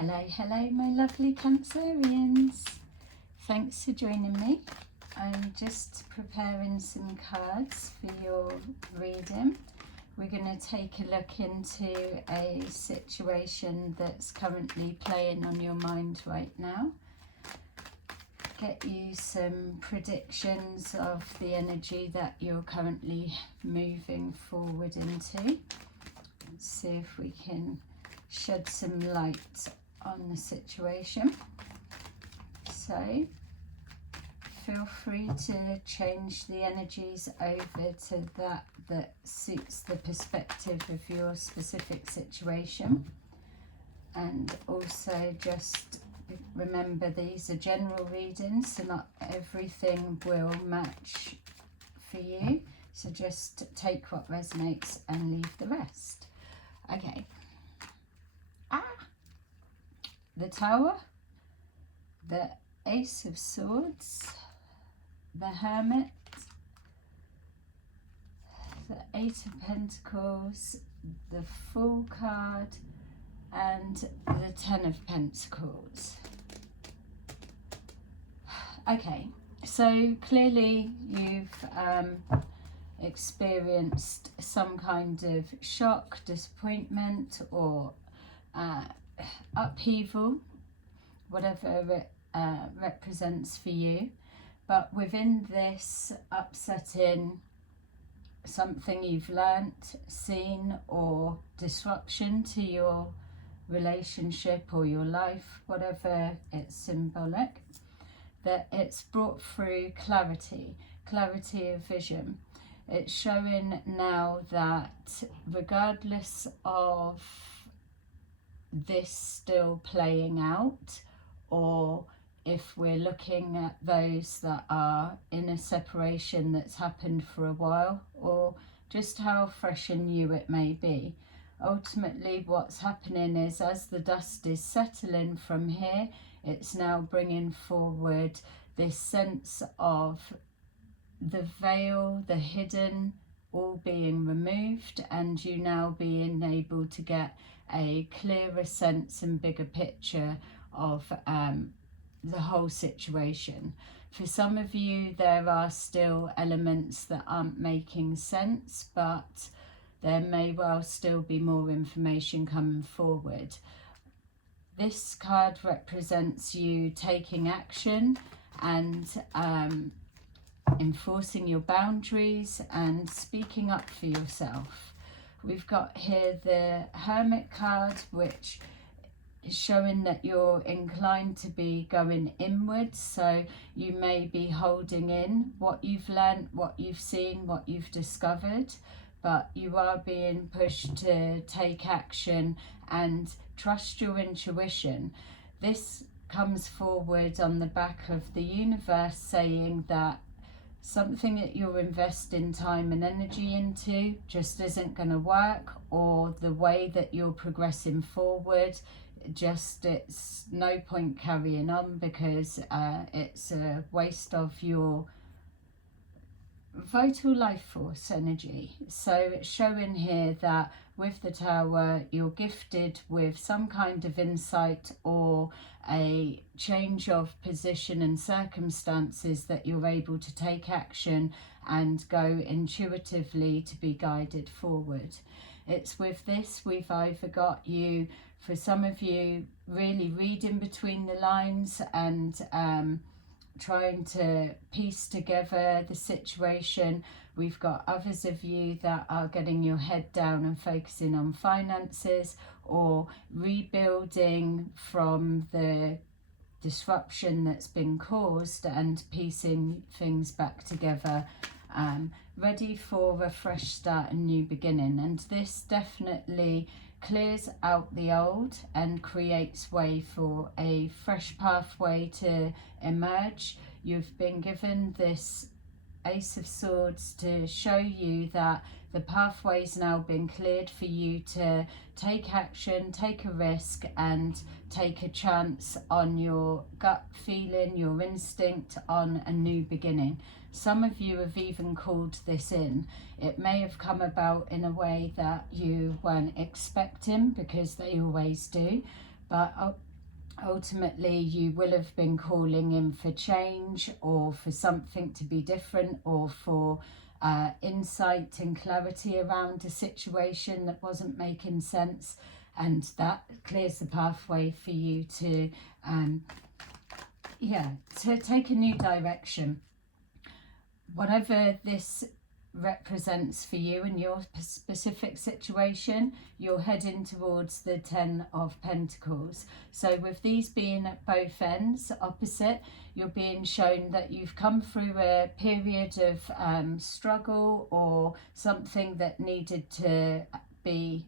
Hello my lovely Cancerians. Thanks for joining me. I'm just preparing some cards for your reading. We're going to take a look into a situation that's currently playing on your mind right now. Get you some predictions of the energy that you're currently moving forward into. Let's see if we can shed some light on the situation. So feel free to change the energies over to that suits the perspective of your specific situation. And also just remember, these are general readings, so not everything will match for you. So just take what resonates and leave the rest. Okay. The Tower, the Ace of Swords, the Hermit, the Eight of Pentacles, the Fool card, and the Ten of Pentacles. Okay, so clearly you've experienced some kind of shock, disappointment, or upheaval, whatever it represents for you. But within this upsetting, something you've learnt, seen, or disruption to your relationship or your life, whatever it's symbolic, that it's brought through clarity of vision. It's showing now that regardless of this still playing out, or if we're looking at those that are in a separation that's happened for a while, or just how fresh and new it may be, ultimately what's happening is, as the dust is settling from here, it's now bringing forward this sense of the veil, the hidden, all being removed, and you now being able to get a clearer sense and bigger picture of the whole situation. For some of you, there are still elements that aren't making sense, but there may well still be more information coming forward. This card represents you taking action and enforcing your boundaries and speaking up for yourself. We've got here the Hermit card, which is showing that you're inclined to be going inwards. So you may be holding in what you've learned, what you've seen, what you've discovered, but you are being pushed to take action and trust your intuition. This comes forward on the back of the universe saying that something that you're investing time and energy into just isn't going to work, or the way that you're progressing forward, it's no point carrying on, because it's a waste of your vital life force energy. So it's showing here that with the Tower, you're gifted with some kind of insight or a change of position and circumstances that you're able to take action and go intuitively to be guided forward. It's with this, we've either got you, for some of you, really reading between the lines and trying to piece together the situation. We've got others of you that are getting your head down and focusing on finances, or rebuilding from the disruption that's been caused and piecing things back together, ready for a fresh start and new beginning. And this definitely clears out the old and creates way for a fresh pathway to emerge. You've been given this Ace of Swords to show you that the pathway's now been cleared for you to take action, take a risk, and take a chance on your gut feeling, your instinct, on a new beginning. Some of you have even called this in. It may have come about in a way that you weren't expecting, because they always do, but ultimately you will have been calling in for change, or for something to be different, or for insight and clarity around a situation that wasn't making sense, and that clears the pathway for you to to take a new direction. Whatever this represents for you in your specific situation, you're heading towards the 10 of Pentacles. So with these being at both ends, opposite, you're being shown that you've come through a period of struggle, or something that needed to be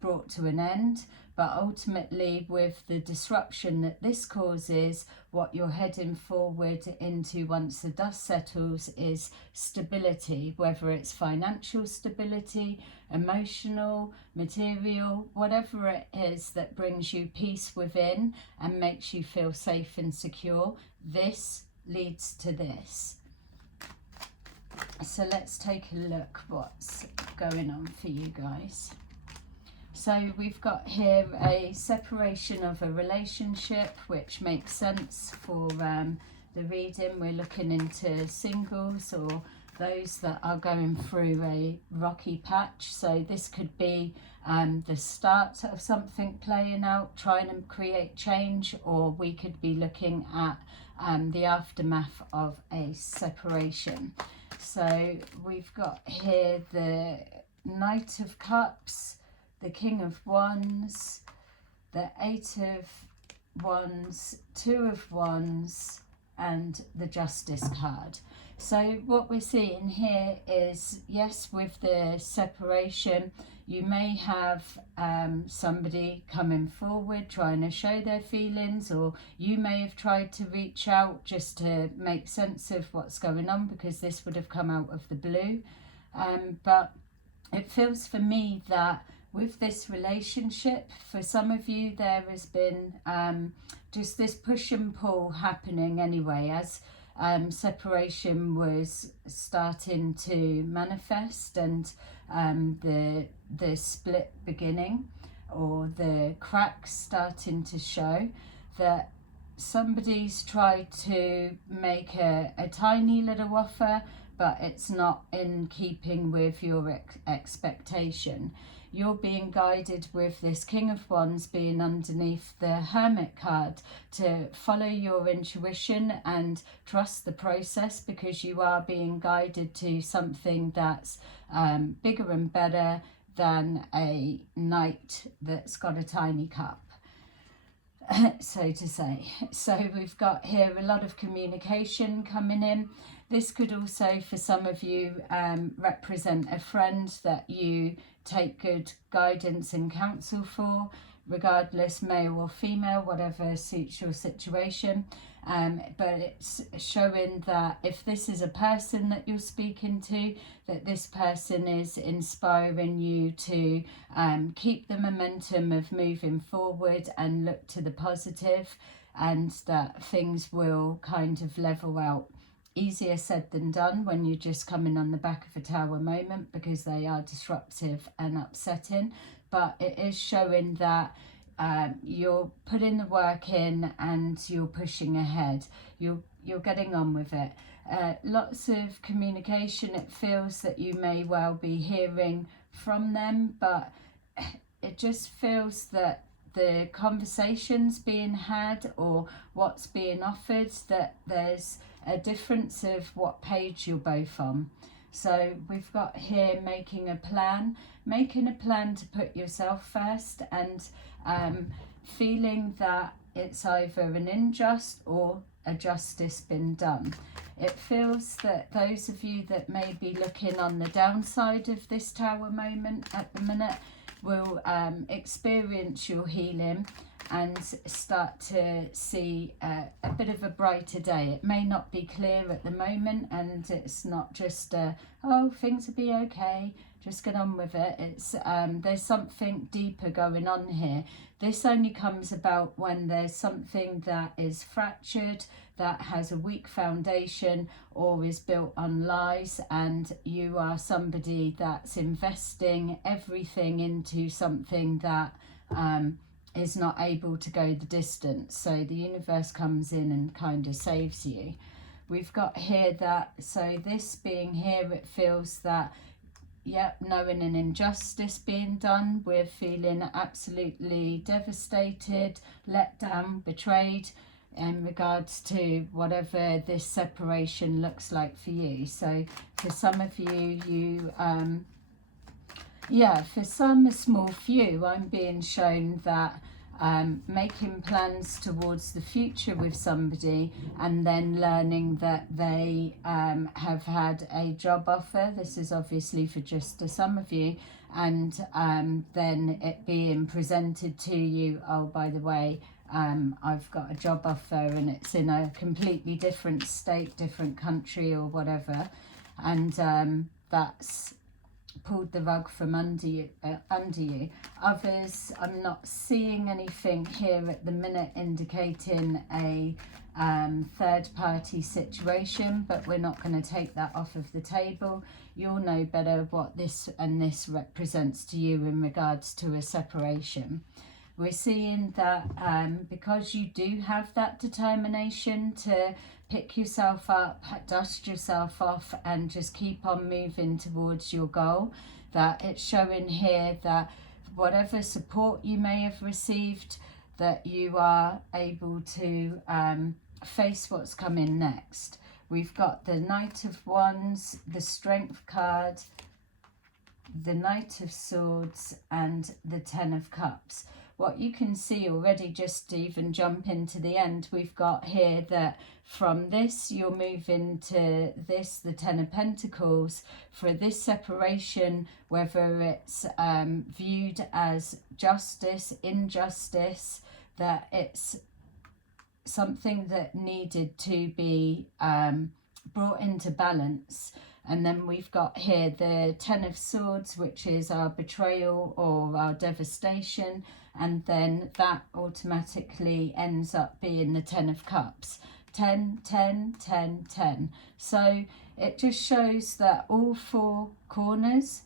brought to an end. But ultimately, with the disruption that this causes, what you're heading forward into once the dust settles is stability, whether it's financial stability, emotional, material, whatever it is that brings you peace within and makes you feel safe and secure. This leads to this. So let's take a look what's going on for you guys. So we've got here a separation of a relationship, which makes sense for the reading. We're looking into singles or those that are going through a rocky patch. So this could be the start of something playing out, trying to create change, or we could be looking at the aftermath of a separation. So we've got here the Knight of Cups, the King of Wands, the Eight of Wands, Two of Wands, and the Justice card. So what we're seeing here is, yes, with the separation, you may have somebody coming forward trying to show their feelings, or you may have tried to reach out just to make sense of what's going on, because this would have come out of the blue. But it feels for me that with this relationship, for some of you, there has been just this push and pull happening anyway, as separation was starting to manifest, and the split beginning, or the cracks starting to show, that somebody's tried to make a tiny little offer, but it's not in keeping with your expectation. You're being guided with this King of Wands being underneath the Hermit card to follow your intuition and trust the process, because you are being guided to something that's bigger and better than a knight that's got a tiny cup, so to say. So we've got here a lot of communication coming in. This could also, for some of you, represent a friend that you take good guidance and counsel for, regardless, male or female, whatever suits your situation. But it's showing that if this is a person that you're speaking to, that this person is inspiring you to keep the momentum of moving forward and look to the positive, and that things will kind of level out. Easier said than done when you're just coming on the back of a tower moment, because they are disruptive and upsetting. But it is showing that you're putting the work in and you're pushing ahead. You're getting on with it. Lots of communication. It feels that you may well be hearing from them, but it just feels that the conversations being had, or what's being offered, that there's a difference of what page you're both on. So we've got here making a plan to put yourself first, and feeling that it's either an unjust or a justice been done. It feels that those of you that may be looking on the downside of this tower moment at the minute will experience your healing and start to see a bit of a brighter day. It may not be clear at the moment, and it's not just oh, things will be okay, just get on with it. It's there's something deeper going on here. This only comes about when there's something that is fractured, that has a weak foundation, or is built on lies, and you are somebody that's investing everything into something that is not able to go the distance. So the universe comes in and kind of saves you. We've got here that, so this being here, it feels that, yep, knowing an injustice being done, we're feeling absolutely devastated, let down, betrayed in regards to whatever this separation looks like for you. So for some of you, for some, a small few, I'm being shown that making plans towards the future with somebody and then learning that they have had a job offer. This is obviously for just some of you, and then it being presented to you, oh, by the way, I've got a job offer and it's in a completely different state, different country or whatever, and that's pulled the rug from under you. Others, I'm not seeing anything here at the minute indicating a third party situation, but we're not going to take that off of the table. You'll know better what this and this represents to you in regards to a separation. We're seeing that because you do have that determination to pick yourself up, dust yourself off, and just keep on moving towards your goal, that it's showing here that whatever support you may have received, that you are able to face what's coming next. We've got the Knight of Wands, the Strength card, the Knight of Swords, and the Ten of Cups. What you can see already, just to even jump into the end, we've got here that from this you're moving to this, the Ten of Pentacles, for this separation, whether it's viewed as justice, injustice, that it's something that needed to be brought into balance. And then we've got here the Ten of Swords, which is our betrayal or our devastation. And then that automatically ends up being the Ten of Cups. 10, 10, 10, 10. So it just shows that all four corners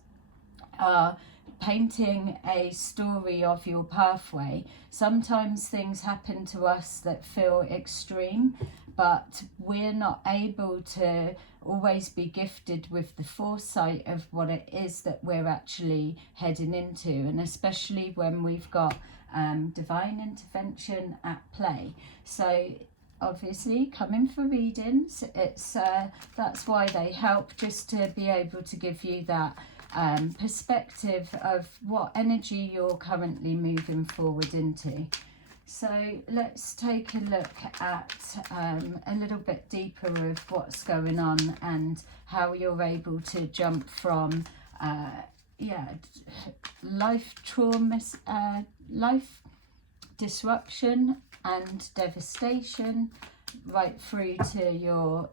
are painting a story of your pathway. Sometimes things happen to us that feel extreme, but we're not able to always be gifted with the foresight of what it is that we're actually heading into, and especially when we've got divine intervention at play. So obviously, coming for readings, it's that's why they help, just to be able to give you that perspective of what energy you're currently moving forward into. So let's take a look at a little bit deeper of what's going on and how you're able to jump from life trauma, life disruption and devastation, right through to your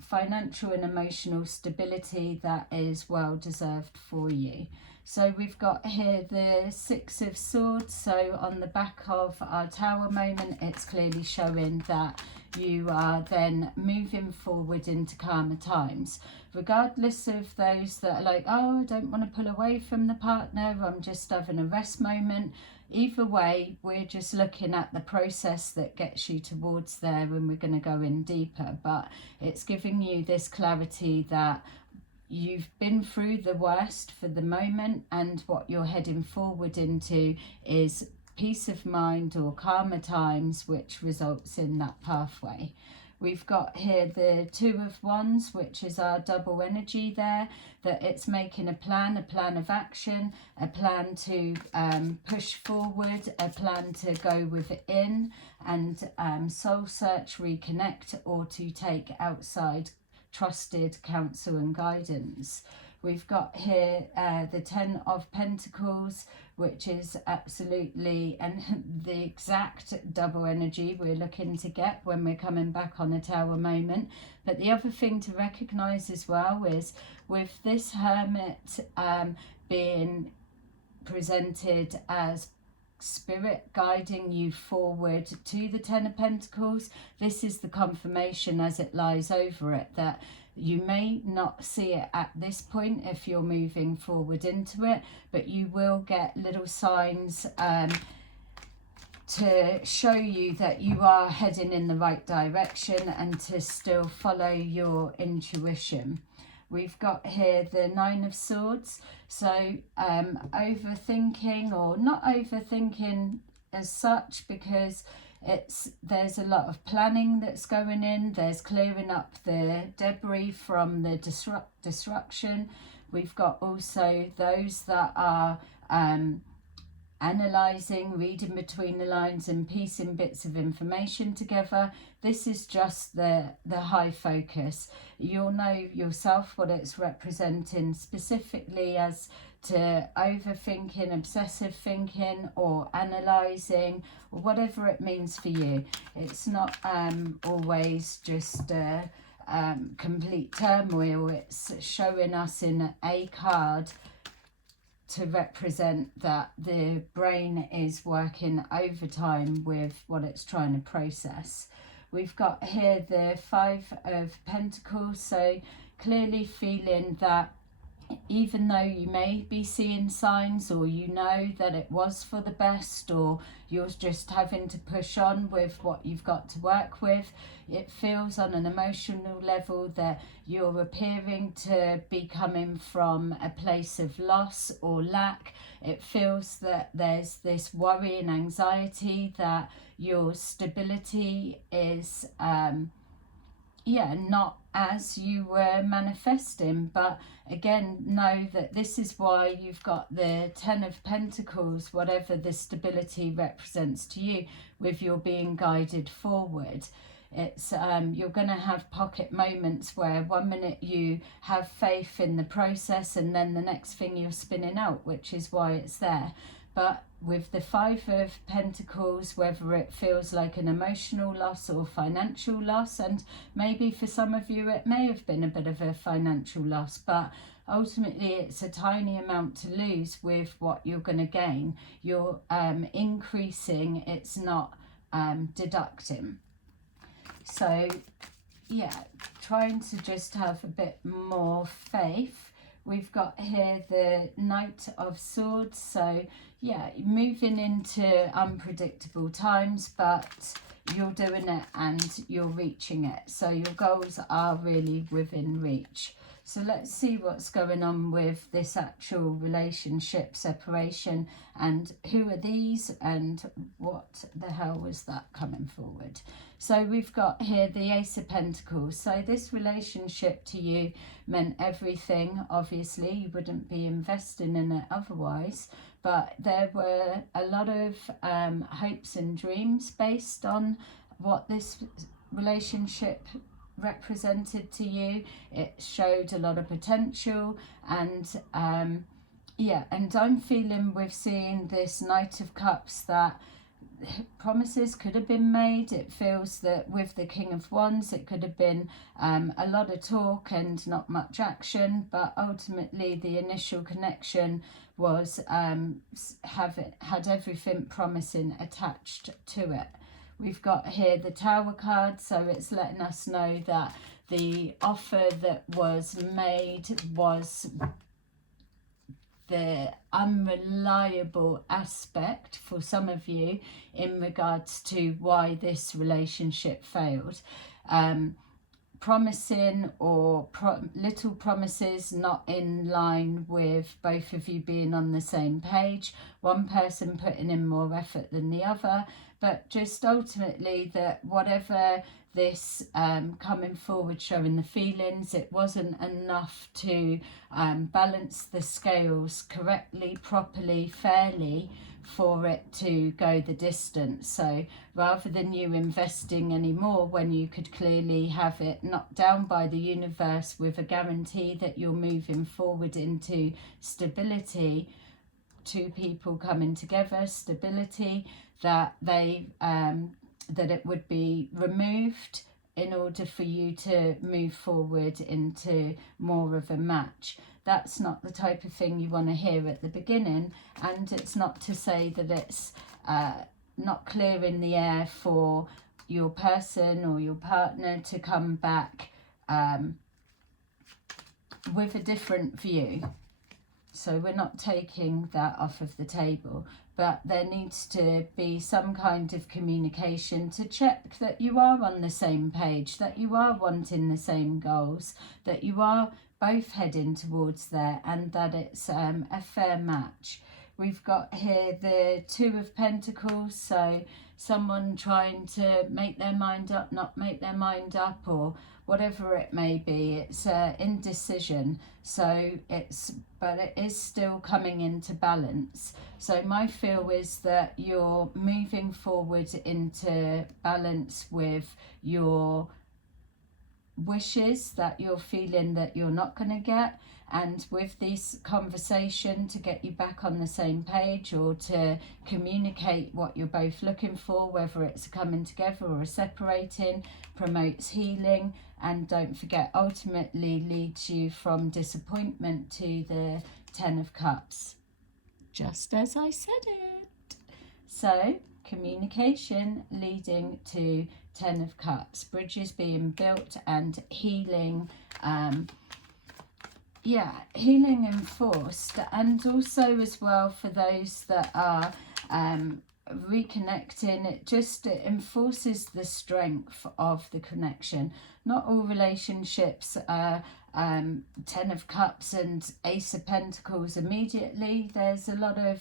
financial and emotional stability that is well deserved for you. So we've got here the Six of Swords. So on the back of our Tower moment, it's clearly showing that you are then moving forward into calmer times. Regardless of those that are like, oh, I don't want to pull away from the partner, I'm just having a rest moment. Either way, we're just looking at the process that gets you towards there, and we're going to go in deeper. But it's giving you this clarity that you've been through the worst for the moment, and what you're heading forward into is peace of mind or calmer times, which results in that pathway. We've got here the Two of Wands, which is our double energy there, that it's making a plan of action, a plan to push forward, a plan to go within and soul search, reconnect, or to take outside trusted counsel and guidance. We've got here the Ten of Pentacles, which is absolutely and the exact double energy we're looking to get when we're coming back on a Tower moment. But the other thing to recognise as well is with this Hermit being presented as Spirit guiding you forward to the Ten of Pentacles, this is the confirmation as it lies over it, that you may not see it at this point if you're moving forward into it, but you will get little signs to show you that you are heading in the right direction and to still follow your intuition. We've got here the Nine of Swords, so overthinking, or not overthinking as such, because there's a lot of planning that's going in. There's clearing up the debris from the disruption. We've got also those that are analysing, reading between the lines and piecing bits of information together. This is just the high focus. You'll know yourself what it's representing specifically as to overthinking, obsessive thinking, or analysing, or whatever it means for you. It's not always just complete turmoil. It's showing us in a card to represent that the brain is working overtime with what it's trying to process. We've got here the Five of Pentacles, so clearly feeling that even though you may be seeing signs, or you know that it was for the best, or you're just having to push on with what you've got to work with, it feels on an emotional level that you're appearing to be coming from a place of loss or lack. It feels that there's this worry and anxiety that your stability is not as you were manifesting. But again, know that this is why you've got the Ten of Pentacles, whatever the stability represents to you, with your being guided forward. It's you're going to have pocket moments where one minute you have faith in the process, and then the next thing you're spinning out, which is why it's there. But with the Five of Pentacles, whether it feels like an emotional loss or financial loss, and maybe for some of you it may have been a bit of a financial loss, but ultimately it's a tiny amount to lose with what you're going to gain. You're increasing, it's not deducting. So yeah, trying to just have a bit more faith. We've got here the Knight of Swords, so yeah, moving into unpredictable times, but you're doing it and you're reaching it. So your goals are really within reach. So let's see what's going on with this actual relationship separation, and who are these, and what the hell was that coming forward. So we've got here the Ace of Pentacles. So this relationship to you meant everything. Obviously, you wouldn't be investing in it otherwise. But there were a lot of hopes and dreams based on what this relationship represented to you. It showed a lot of potential, and and I'm feeling with seeing this Knight of Cups that promises could have been made. It feels that with the King of Wands it could have been a lot of talk and not much action, but ultimately the initial connection was had everything promising attached to it. We've got here the Tower card, so it's letting us know that the offer that was made was the unreliable aspect for some of you in regards to why this relationship failed. Promising or little promises not in line with both of you being on the same page, one person putting in more effort than the other, but just ultimately that whatever this coming forward showing the feelings, it wasn't enough to balance the scales correctly, properly, fairly for it to go the distance. So rather than you investing any more when you could clearly have it knocked down by the universe with a guarantee that you're moving forward into stability, two people coming together, stability, that they that it would be removed in order for you to move forward into more of a match. That's not the type of thing you want to hear at the beginning, and it's not to say that it's not clearing the air for your person or your partner to come back with a different view. So we're not taking that off of the table, but there needs to be some kind of communication to check that you are on the same page, that you are wanting the same goals, that you are both heading towards there, and that it's a fair match. We've got here the Two of Pentacles, so someone trying to make their mind up, not make their mind up, or whatever it may be. It's indecision, so but it is still coming into balance. So my feel is that you're moving forward into balance with your wishes that you're feeling that you're not going to get, and with this conversation to get you back on the same page, or to communicate what you're both looking for, whether it's a coming together or a separating, promotes healing, and don't forget, ultimately leads you from disappointment to the Ten of Cups, just as I said it. So communication leading to Ten of Cups, bridges being built and healing, healing enforced. And also as well, for those that are reconnecting, it enforces the strength of the connection. Not all relationships are Ten of Cups and Ace of Pentacles immediately. There's a lot of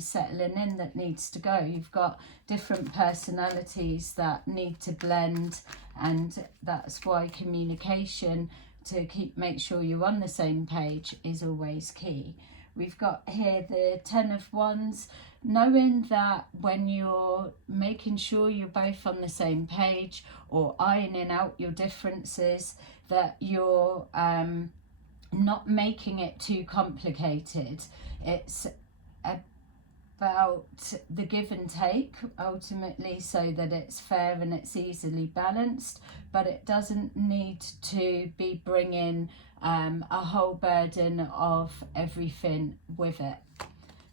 settling in that needs to go. You've got different personalities that need to blend, and that's why communication to make sure you're on the same page is always key. We've got here the Ten of Wands, knowing that when you're making sure you're both on the same page, or ironing out your differences, that you're not making it too complicated. It's about the give and take ultimately, so that it's fair and it's easily balanced, but it doesn't need to be bringing a whole burden of everything with it.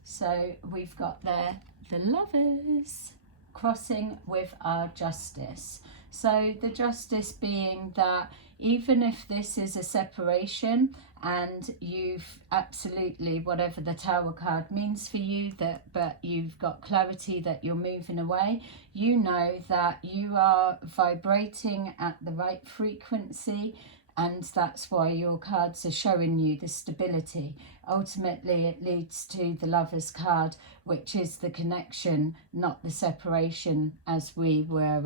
So we've got there the Lovers crossing with our Justice. So the Justice being that even if this is a separation and you've absolutely, whatever the Tower card means for you, but you've got clarity that you're moving away, you know that you are vibrating at the right frequency, and that's why your cards are showing you the stability. Ultimately, it leads to the Lovers card, which is the connection, not the separation as we were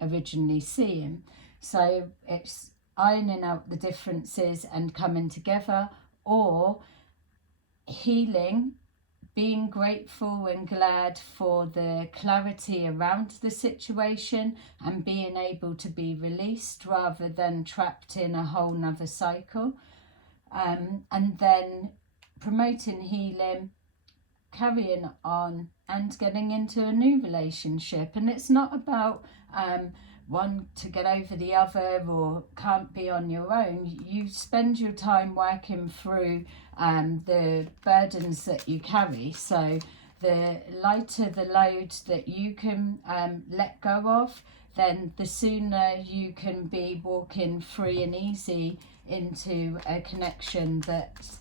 originally seeing. So it's ironing out the differences and coming together, or healing, being grateful and glad for the clarity around the situation and being able to be released rather than trapped in a whole nother cycle. And then promoting healing, carrying on and getting into a new relationship. And it's not about one to get over the other or can't be on your own. You spend your time working through the burdens that you carry. So the lighter the load that you can let go of, then the sooner you can be walking free and easy into a connection that's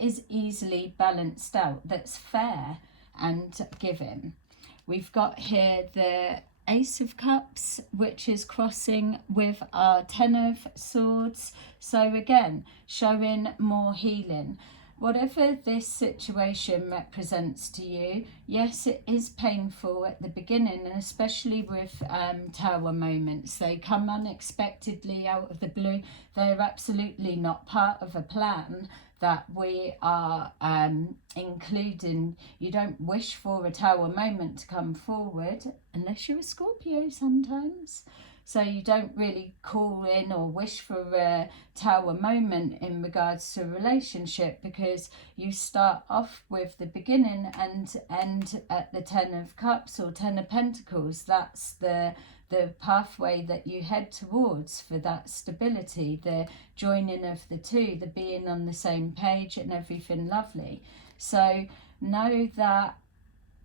is easily balanced out, that's fair and giving. We've got here the Ace of Cups, which is crossing with our Ten of Swords. So again, showing more healing. Whatever this situation represents to you, yes, it is painful at the beginning, and especially with Tower moments. They come unexpectedly out of the blue. They're absolutely not part of a plan that we are including. You don't wish for a Tower moment to come forward, unless you're a Scorpio sometimes. So you don't really call in or wish for a Tower moment in regards to a relationship, because you start off with the beginning and end at the Ten of Cups or Ten of Pentacles. That's the pathway that you head towards for that stability, the joining of the two, the being on the same page and everything lovely. So know that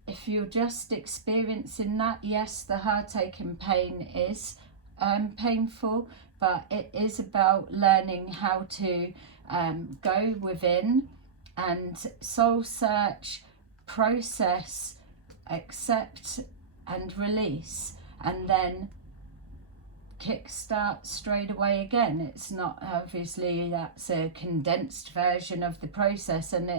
if you're just experiencing that, yes, the heartache and pain is painful, but it is about learning how to go within and soul search, process, accept and release, and then kickstart straight away again. It's not, obviously that's a condensed version of the process, and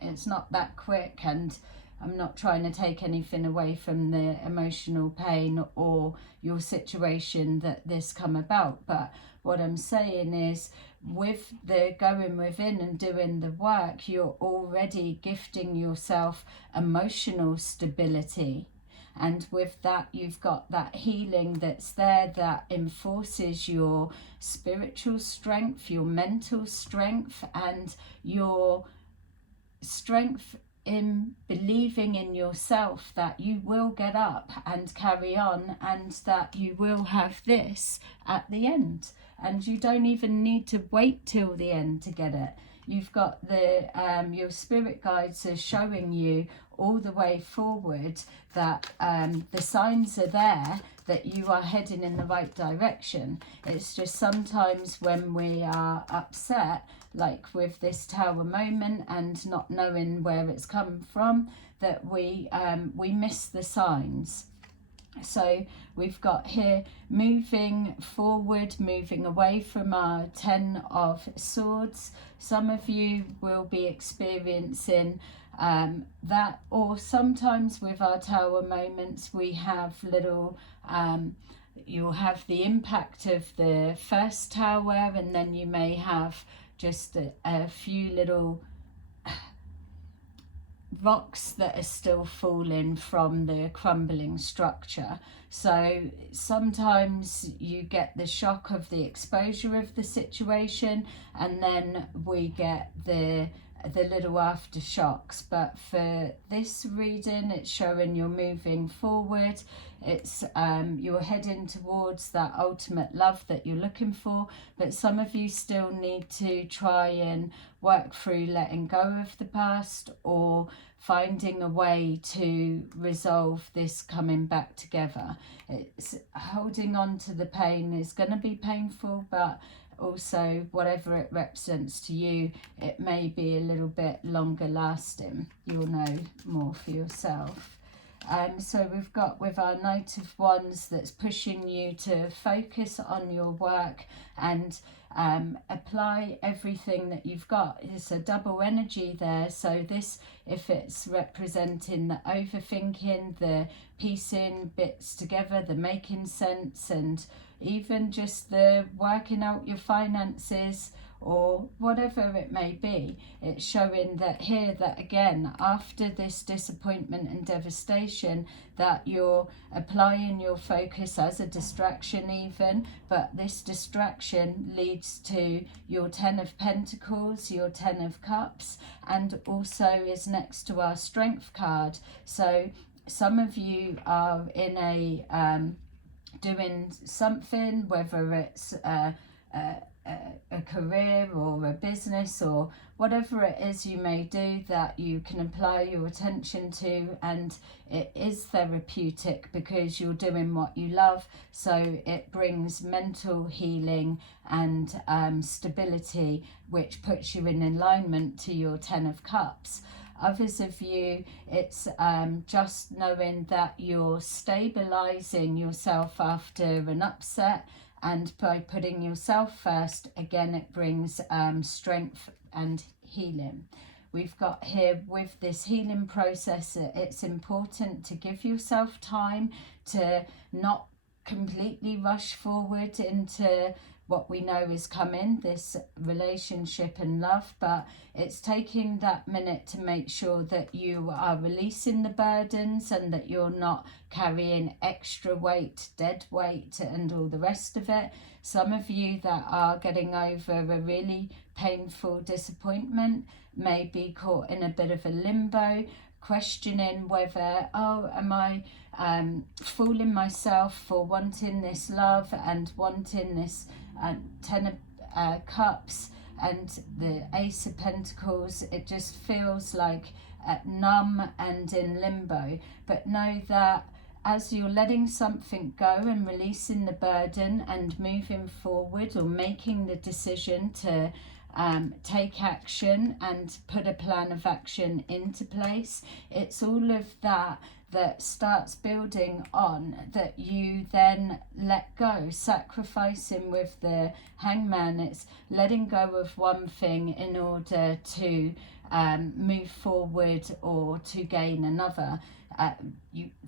it's not that quick, and I'm not trying to take anything away from the emotional pain or your situation that this come about, but what I'm saying is, with the going within and doing the work, you're already gifting yourself emotional stability. And with that, you've got that healing that's there that enforces your spiritual strength, your mental strength, and your strength in believing in yourself that you will get up and carry on, and that you will have this at the end. And you don't even need to wait till the end to get it. You've got the your spirit guides are showing you all the way forward that the signs are there that you are heading in the right direction. It's just sometimes when we are upset, like with this tower moment and not knowing where it's come from, that we miss the signs. So we've got here moving forward, moving away from our 10 of Swords. Some of you will be experiencing that, or sometimes with our tower moments we have little, you'll have the impact of the first tower, and then you may have just a few little rocks that are still falling from the crumbling structure. So sometimes you get the shock of the exposure of the situation, and then we get the little aftershocks. But for this reading, it's showing you're moving forward. It's you're heading towards that ultimate love that you're looking for, but some of you still need to try and work through letting go of the past, or finding a way to resolve this coming back together. It's holding on to the pain is going to be painful, but also whatever it represents to you, it may be a little bit longer lasting. You'll know more for yourself. So we've got with our Knight of Wands that's pushing you to focus on your work and apply everything that you've got. It's a double energy there. So this, if it's representing the overthinking, the piecing bits together, the making sense, and even just the working out your finances, or whatever it may be, it's showing that here, that again, after this disappointment and devastation, that you're applying your focus as a distraction even, but this distraction leads to your 10 of Pentacles, your 10 of Cups, and also is next to our Strength card. So some of you are in a doing something, whether it's a career or a business or whatever it is you may do that you can apply your attention to, and it is therapeutic because you're doing what you love, so it brings mental healing and stability, which puts you in alignment to your 10 of Cups. Others of you, it's just knowing that you're stabilizing yourself after an upset, and by putting yourself first, again, it brings strength and healing. We've got here with this healing process, it's important to give yourself time to not completely rush forward into what we know is coming, this relationship and love, but it's taking that minute to make sure that you are releasing the burdens and that you're not carrying extra weight, dead weight, and all the rest of it. Some of you that are getting over a really painful disappointment may be caught in a bit of a limbo, questioning whether, oh, am I fooling myself for wanting this love and wanting this 10 of Cups and the Ace of Pentacles. It just feels like numb and in limbo. But know that as you're letting something go and releasing the burden and moving forward, or making the decision to take action and put a plan of action into place, it's all of that that starts building on, that you then let go, sacrificing with the Hangman. It's letting go of one thing in order to move forward or to gain another.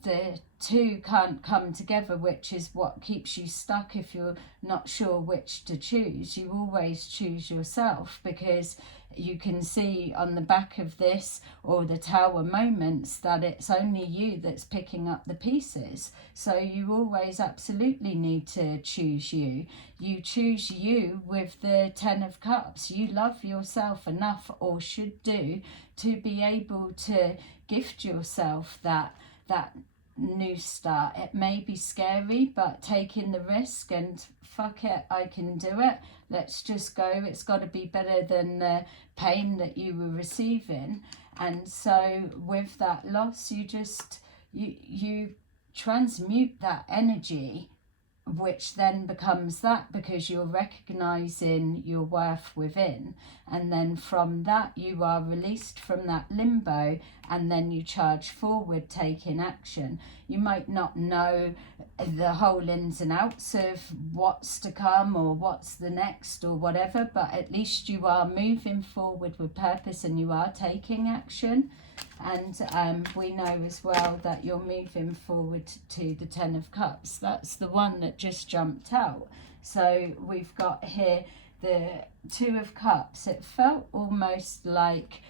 The two can't come together, which is what keeps you stuck if you're not sure which to choose. You always choose yourself, because you can see on the back of this, or the Tower moments, that it's only you that's picking up the pieces. So you always absolutely need to choose you. You choose you with the Ten of Cups. You love yourself enough, or should do, to be able to gift yourself that new start. It may be scary, but taking the risk and fuck it, I can do it, let's just go. It's got to be better than the pain that you were receiving. And so with that loss, you transmute that energy, which then becomes that, because you're recognizing your worth within. And then from that, you are released from that limbo, and then you charge forward, taking action. You might not know the whole ins and outs of what's to come or what's the next or whatever, but at least you are moving forward with purpose, and you are taking action. And we know as well that you're moving forward to the Ten of Cups. That's the one that just jumped out. So we've got here the Two of Cups. It felt almost like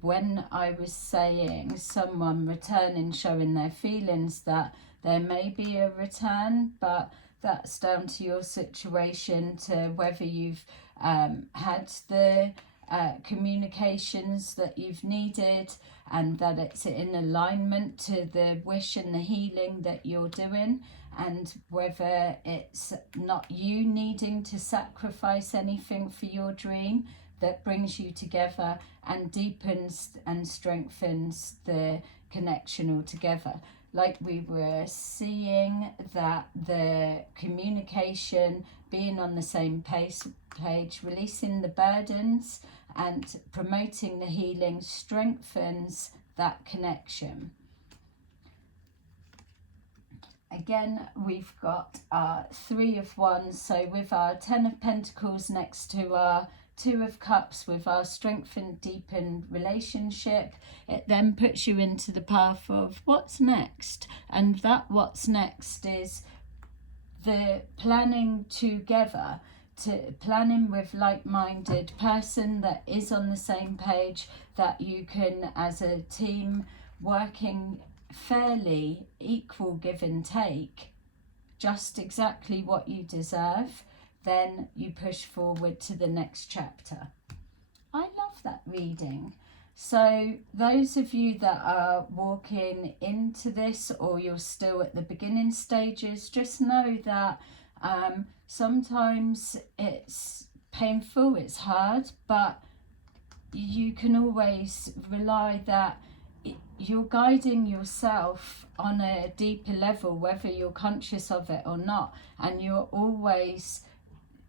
when I was saying someone returning, showing their feelings, that there may be a return, but that's down to your situation, to whether you've had the communications that you've needed, and that it's in alignment to the wish and the healing that you're doing, and whether it's not you needing to sacrifice anything for your dream, that brings you together and deepens and strengthens the connection altogether. Like we were seeing, that the communication, being on the same page, releasing the burdens and promoting the healing, strengthens that connection. Again, we've got our Three of Wands. So with our Ten of Pentacles next to our Two of Cups, with our strengthened, deepened relationship, it then puts you into the path of what's next. And that what's next is the planning together, to planning with like-minded person that is on the same page, that you can, as a team, working fairly equal, give and take, just exactly what you deserve, then you push forward to the next chapter. I love that reading. So those of you that are walking into this, or you're still at the beginning stages, just know that sometimes it's painful, it's hard, but you can always rely that you're guiding yourself on a deeper level, whether you're conscious of it or not, and you're always,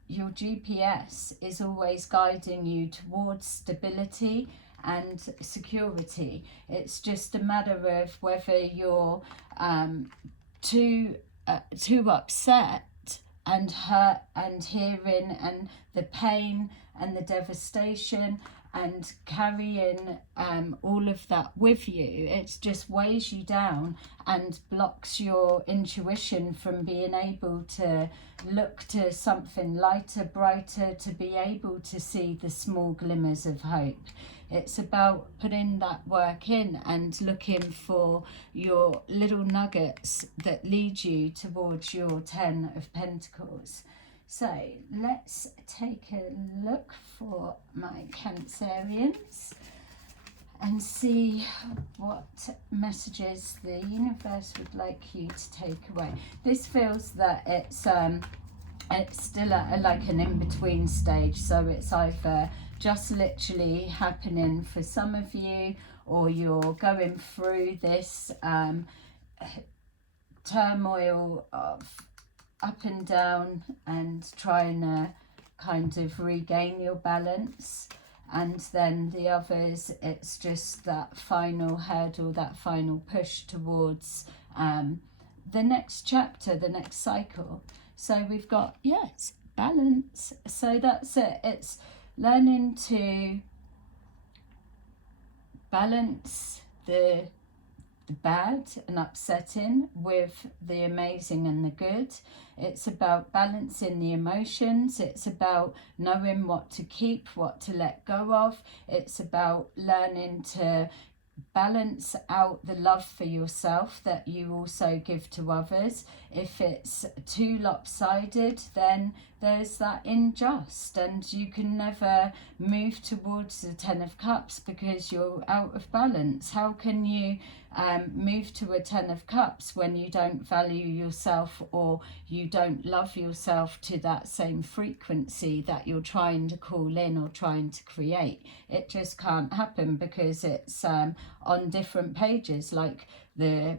your GPS is always guiding you towards stability and security. It's just a matter of whether you're too upset and hurt and hearing and the pain and the devastation and carrying all of that with you. It just weighs you down and blocks your intuition from being able to look to something lighter, brighter, to be able to see the small glimmers of hope. It's about putting that work in and looking for your little nuggets that lead you towards your Ten of Pentacles. So let's take a look for my Cancerians and see what messages the universe would like you to take away. This feels that it's still at like an in-between stage, so it's either just literally happening for some of you, or you're going through this turmoil of up and down and trying to kind of regain your balance. And then the others, it's just that final hurdle, that final push towards the next chapter, the next cycle. So we've got, yes, balance. So that's it. It's learning to balance the bad and upsetting with the amazing and the good. It's about balancing the emotions. It's about knowing what to keep, what to let go of. It's about learning to balance out the love for yourself that you also give to others. If it's too lopsided, then there's that unjust, and you can never move towards the 10 of Cups because you're out of balance. How can you move to a 10 of Cups when you don't value yourself, or you don't love yourself to that same frequency that you're trying to call in or trying to create? It just can't happen, because it's on different pages. Like the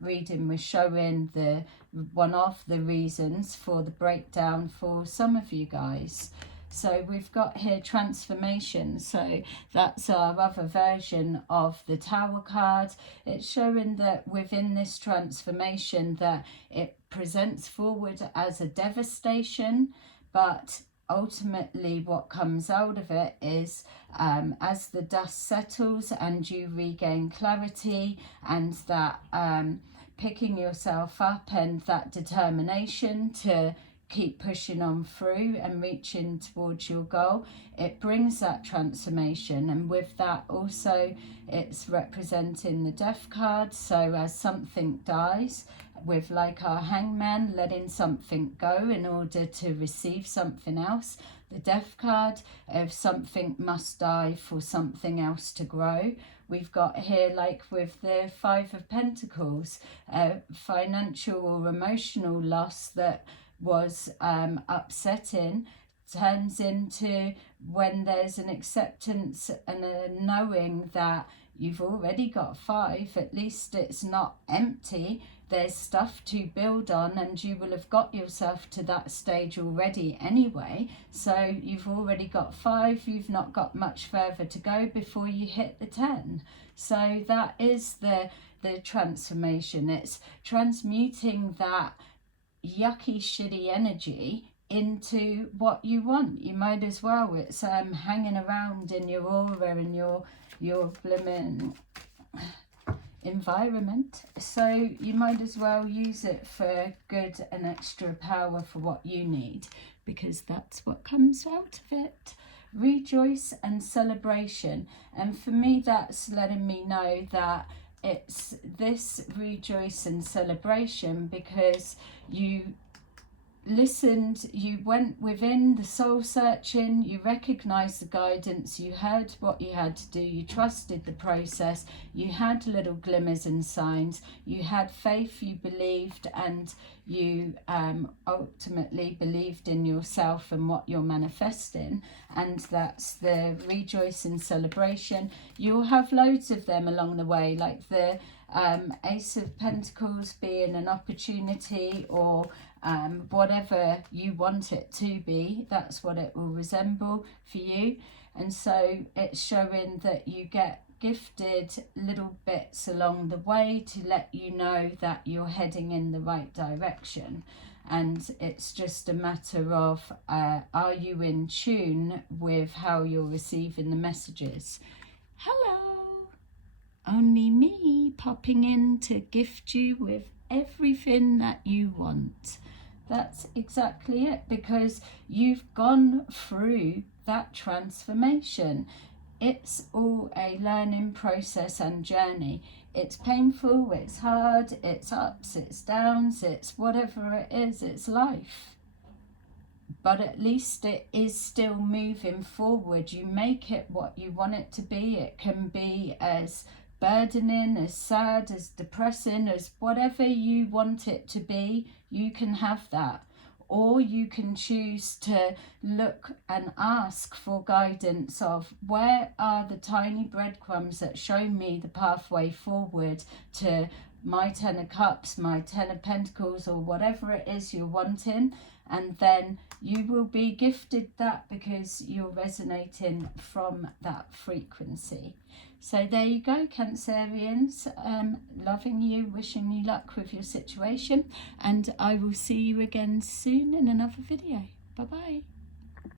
reading was showing the one of the reasons for the breakdown for some of you guys. So we've got here transformation. So that's our other version of the Tower card. It's showing that within this transformation that it presents forward as a devastation, but ultimately what comes out of it is as the dust settles and you regain clarity, and that picking yourself up and that determination to keep pushing on through and reaching towards your goal, it brings that transformation. And with that also, it's representing the Death card. So as something dies, with like our Hangman, letting something go in order to receive something else. The Death card of something must die for something else to grow. We've got here, like with the Five of Pentacles, financial or emotional loss that was upsetting turns into, when there's an acceptance and a knowing that you've already got 5, at least it's not empty. There's stuff to build on, and you will have got yourself to that stage already anyway. So you've already got 5, you've not got much further to go before you hit the 10. So that is the transformation. It's transmuting that yucky, shitty energy into what you want. You might as well, it's hanging around in your aura and your blooming environment, so you might as well use it for good and extra power for what you need, because that's what comes out of it. Rejoice and celebration. And for me, that's letting me know that it's this rejoice and celebration because you listened, you went within the soul searching, you recognized the guidance, you heard what you had to do, you trusted the process, you had little glimmers and signs, you had faith, you believed, and you ultimately believed in yourself and what you're manifesting. And that's the rejoice and celebration. You'll have loads of them along the way, like the Ace of Pentacles being an opportunity, or whatever you want it to be, that's what it will resemble for you. And so it's showing that you get gifted little bits along the way to let you know that you're heading in the right direction. And it's just a matter of are you in tune with how you're receiving the messages. Hello, only me popping in to gift you with everything that you want. That's exactly it, because you've gone through that transformation. It's all a learning process and journey. It's painful, it's hard, it's ups, it's downs, it's whatever it is, it's life. But at least it is still moving forward. You make it what you want it to be. It can be as burdening, as sad, as depressing, as whatever you want it to be. You can have that. or you can choose to look and ask for guidance of where are the tiny breadcrumbs that show me the pathway forward to my 10 of Cups, my 10 of Pentacles, or whatever it is you're wanting. And then you will be gifted that because you're resonating from that frequency. So there you go, Cancerians. Loving you, wishing you luck with your situation, and I will see you again soon in another video. Bye bye.